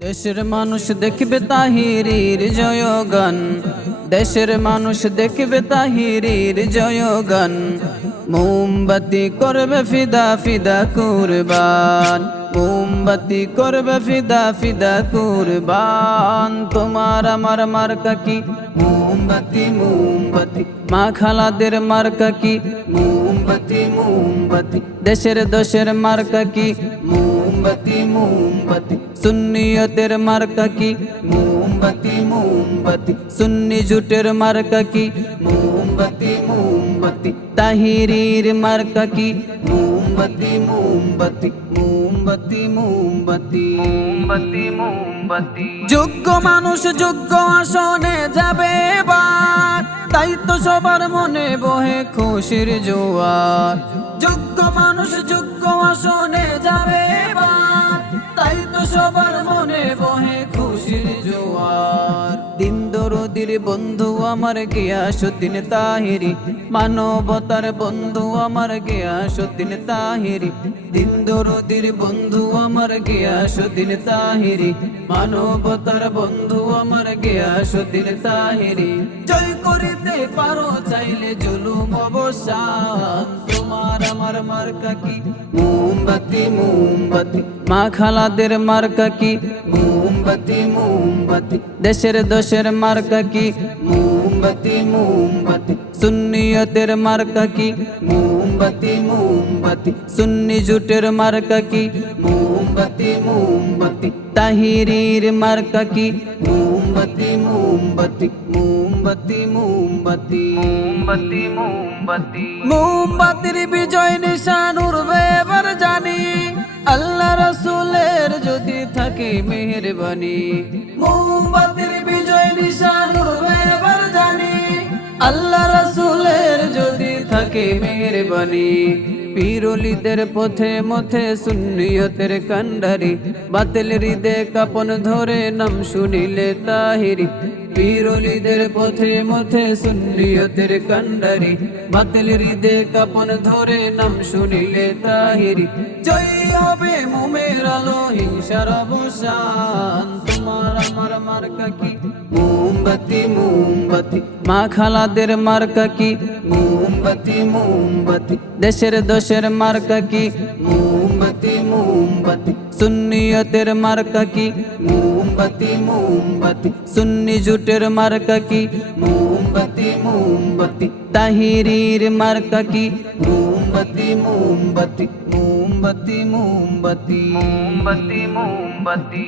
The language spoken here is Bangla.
দেশের মানুষ দেখবে তাহিরির জয়গান, দেশের মানুষ দেখবে তাহিরির জয়গান। মোমবাতি করবে ফিদা ফিদা কুরবান, মোমবাতি করবে ফিদা ফিদা কুরবান। তোমার আমার মার্কা কি? মোমবাতি মোমবাতি। মা খালাদের মার্কা কি? মোমবাতি মোমবাতি। দেশের দশের মার্কা কি? মোমবাতি মোমবাতি। সুন্নিয়তের মার্কা কি? মোমবাতি মোমবাতি। সুন্নি জুটের মার্কা কি? মোমবাতি মোমবাতি। তাহিরির মার্কা কি? মোমবাতি মোমবাতি। মোমবাতি মোমবাতি। মোমবাতি মোমবাতি। যোগ্য মানুষ যোগ্য আসনে যাবে এবার, তাই তো সবার মনে বহে খুশির জোয়ার। যোগ্য মানুষ যোগ্য আসনে যাবে এবার, তাই তো সবার মনে বহে খুশির জোয়ার। দিন দরদির বন্ধু আমার গিয়াসউদ্দিন তাহিরি, মানবতার বন্ধু আমার গিয়াসউদ্দিন তাহিরি। দিন দরদির বন্ধু আমার গিয়াসউদ্দিন তাহিরি, মানবতার বন্ধু আমার গিয়াসউদ্দিন তাহিরি। জয় করিতে পারো চাইলে জুলুম অবসান, তোমার আমার মার্কা কি? মোমবাতি মোমবাতি। মা খালাদের মার্কা কি? মোমবাতি মোমবাতি। দেশের দশের মার্কা কি? মোমবাতি মোমবাতি। সুন্নিয়তের মার্কা কি? মোমবাতি মোমবাতি। সুন্নি জুটের মার্কা কি? মোমবাতি মোমবাতি। তাহিরির মার্কা কি? মোমবাতি মোমবাতি। মোমবাতি মোমবাতি। মোমবাতি মোমবাতি। মোমবাতির বিজয় নিশান উড়বে এবার জানি, আল্লাহ রাসূলের যদি থাকে মেহেরবানি। মোমবাতির বিজয় নিশান উড়বে এবার জানি, আল্লাহ রাসূলের যদি থাকে মেহেরবানি। পীর ওলিদের পথে মথে সুন্নিয়তের কান্ডারি, বাতিল হৃদে কাপন ধরে নাম শুনিলে তাহিরি। পীর ওলিদের পথে মথে সুন্নিয়তের কান্ডারি, বাতিল হৃদে কাপন ধরে নাম শুনিলে তাহিরি। জয়ী হবে মোমের আলো হিংসার অবসান, তোমার আমার মার্কা কি? মোমবাতি মোমবাতি। মা খালাদের মার্কা কি? মোমবাতি মোমবাতি। দেশের দশের মার্কা কি? মোমবাতি মোমবাতি। সুন্নিয়তের মার্কা কি? মোমবাতি মোমবাতি। সুন্নি জুটের মার্কা কি? মোমবাতি মোমবাতি। তাহিরির মার্কা কি? মোমবাতি মোমবাতি। মোমবাতি মোমবাতি। মোমবাতি মোমবাতি।